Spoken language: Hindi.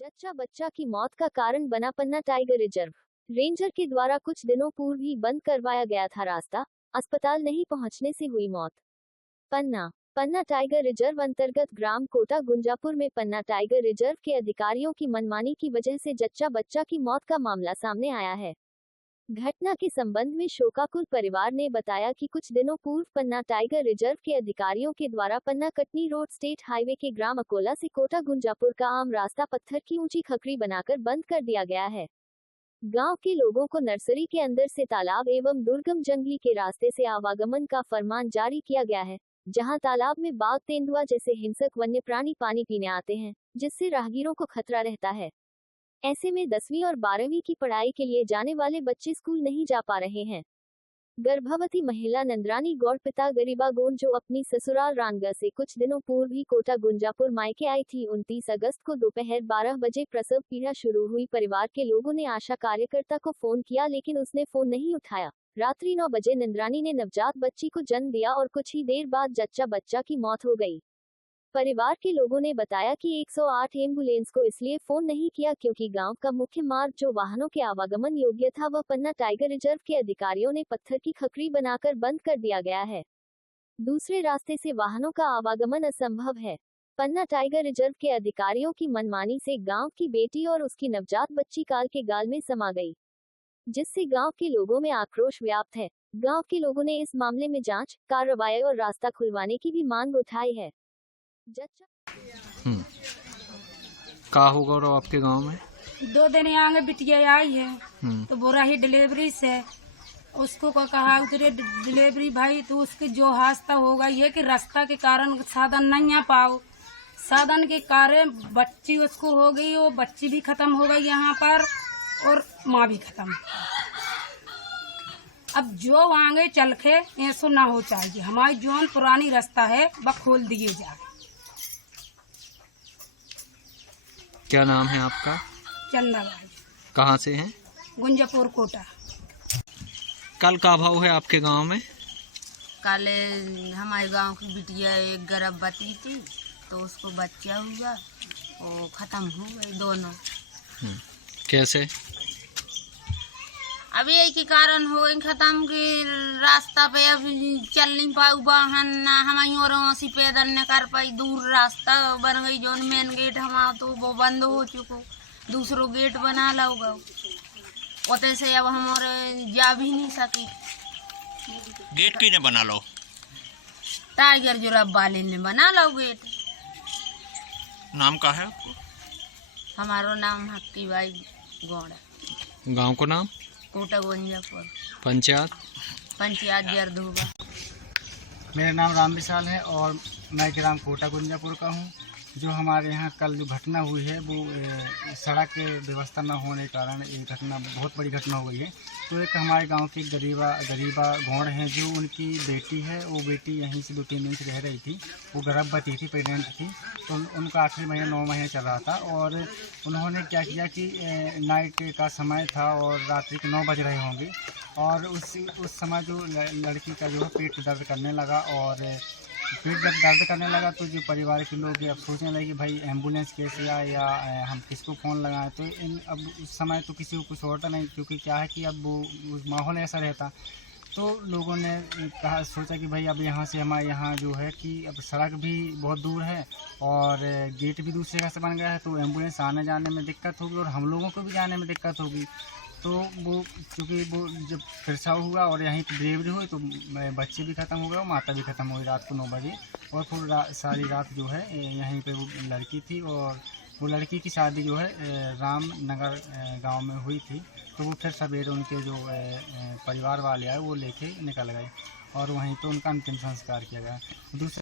जच्चा बच्चा की मौत का कारण बना पन्ना टाइगर रिजर्व। रेंजर के द्वारा कुछ दिनों पूर्व ही बंद करवाया गया था रास्ता, अस्पताल नहीं पहुंचने से हुई मौत। पन्ना टाइगर रिजर्व अंतर्गत ग्राम कोटा गुंजापुर में पन्ना टाइगर रिजर्व के अधिकारियों की मनमानी की वजह से जच्चा बच्चा की मौत का मामला सामने आया है। घटना के संबंध में शोकाकुल परिवार ने बताया कि कुछ दिनों पूर्व पन्ना टाइगर रिजर्व के अधिकारियों के द्वारा पन्ना कटनी रोड स्टेट हाईवे के ग्राम अकोला से कोटा गुंजापुर का आम रास्ता पत्थर की ऊंची खकरी बनाकर बंद कर दिया गया है। गांव के लोगों को नर्सरी के अंदर से तालाब एवं दुर्गम जंगली के रास्ते से आवागमन का फरमान जारी किया गया है, जहां तालाब में बाघ, तेंदुआ जैसे हिंसक वन्य प्राणी पानी पीने आते हैं, जिससे राहगीरों को खतरा रहता है। ऐसे में 10वीं और 12वीं की पढ़ाई के लिए जाने वाले बच्चे स्कूल नहीं जा पा रहे हैं। गर्भवती महिला नंदरानी गौड़ पिता गरीबा गोंड जो अपनी ससुराल रानगा से कुछ दिनों पूर्व ही कोटा गुंजापुर मायके आई थी। 29 अगस्त को दोपहर 12 बजे प्रसव पीड़ा शुरू हुई। परिवार के लोगों ने आशा कार्यकर्ता को फोन किया, लेकिन उसने फोन नहीं उठाया। रात्रि 9 बजे नंदरानी ने नवजात बच्ची को जन्म दिया और कुछ ही देर बाद जच्चा बच्चा की मौत हो गई। परिवार के लोगों ने बताया कि 108 एम्बुलेंस को इसलिए फोन नहीं किया क्योंकि गांव का मुख्य मार्ग जो वाहनों के आवागमन योग्य था वह पन्ना टाइगर रिजर्व के अधिकारियों ने पत्थर की खकरी बनाकर बंद कर दिया गया है। दूसरे रास्ते से वाहनों का आवागमन असंभव है। पन्ना टाइगर रिजर्व के अधिकारियों की मनमानी से गांव की बेटी और उसकी नवजात बच्ची काल के गाल में समा गई, जिससे गांव के लोगों में आक्रोश व्याप्त है। गांव के लोगों ने इस मामले में जांच, कार्रवाई और रास्ता खुलवाने की भी मांग उठाई है। का होगा और आपके गांव में 2 दिन आगे बिटिया आई है तो बोरा ही डिलीवरी से उसको कहा उधर डिलीवरी भाई, तो उसके जो हादसा होगा ये कि रास्ता के कारण साधन नहीं आ पाओ, साधन के कारण बच्ची उसको हो गई, वो बच्ची भी खत्म हो गई यहाँ पर और माँ भी खत्म। अब जो आगे चल के ऐसा ना हो चाहिए, हमारी जो पुरानी रास्ता है वह खोल दिए जाए। क्या नाम है आपका? चंदा भाई। कहाँ से हैं? गुंजापुर कोटा। कल का भाव है आपके गांव में? कल हमारे गांव की बिटिया एक गर्भवती थी तो उसको बच्चा हुआ, वो खत्म हो गए दोनों। कैसे? अब यही के कारण हो गई खत्म के रास्ता पे अब चल नहीं पाऊ वाहन, ना हमारी और ऐसी पैदल न कर पाई। दूर रास्ता बन गई, जो मेन गेट हमारा तो वो बंद हो चुको, दूसरो गेट बना लोगा, उतने से अब हम और जा भी नहीं सकी। गेट की ने बना लो? टाइगर जुराब वाले ने बना लो गेट। नाम का है आपको? हमारो नाम हक्की बाई गौड़ा। गांव को नाम? कोटा गुंजापुर। पंचायत जरधोबा। मेरा नाम राम विशाल है और मैं ग्राम कोटा गुंजापुर का हूँ। जो हमारे यहाँ कल जो घटना हुई है वो सड़क के व्यवस्था न होने के कारण ये घटना बहुत बड़ी घटना हो गई है। तो एक हमारे गांव की गरीबा गौड़ हैं, जो उनकी बेटी है, वो बेटी यहीं से 2-3 दिन से रह रही थी। वो गर्भवती थी, प्रेग्नेंट थी, तो उनका आखिरी महीना 9 महीने चल रहा था। और उन्होंने क्या किया कि नाइट का समय था और रात्रि के 9 बज रहे होंगे, और उस समय जो लड़की का जो है पेट दर्द करने लगा, और पेट जब दर्द करने लगा तो जो परिवार के लोग अब सोचने लगे कि भाई एम्बुलेंस कैसे आए या हम किसको फ़ोन लगाएं। तो अब उस समय तो किसी को कुछ होता नहीं, क्योंकि क्या है कि अब वो माहौल ऐसा रहता। तो लोगों ने सोचा कि भाई अब यहाँ से हमारे यहाँ जो है कि अब सड़क भी बहुत दूर है और गेट भी दूसरे जगह से बन गया है, तो एम्बुलेंस आने जाने में दिक्कत होगी और हम लोगों को भी जाने में दिक्कत होगी। तो वो क्योंकि वो जब प्रसव हुआ और यहीं पर डिलीवरी हुई तो बच्चे भी ख़त्म हो गए और माता भी ख़त्म हो गई रात को 9 बजे। और फिर सारी रात जो है यहीं पे वो लड़की थी, और वो लड़की की शादी जो है रामनगर गांव में हुई थी। तो वो फिर सवेरे उनके जो परिवार वाले आए वो लेके निकल गए और वहीं पे उनका अंतिम संस्कार किया गया। दूसरा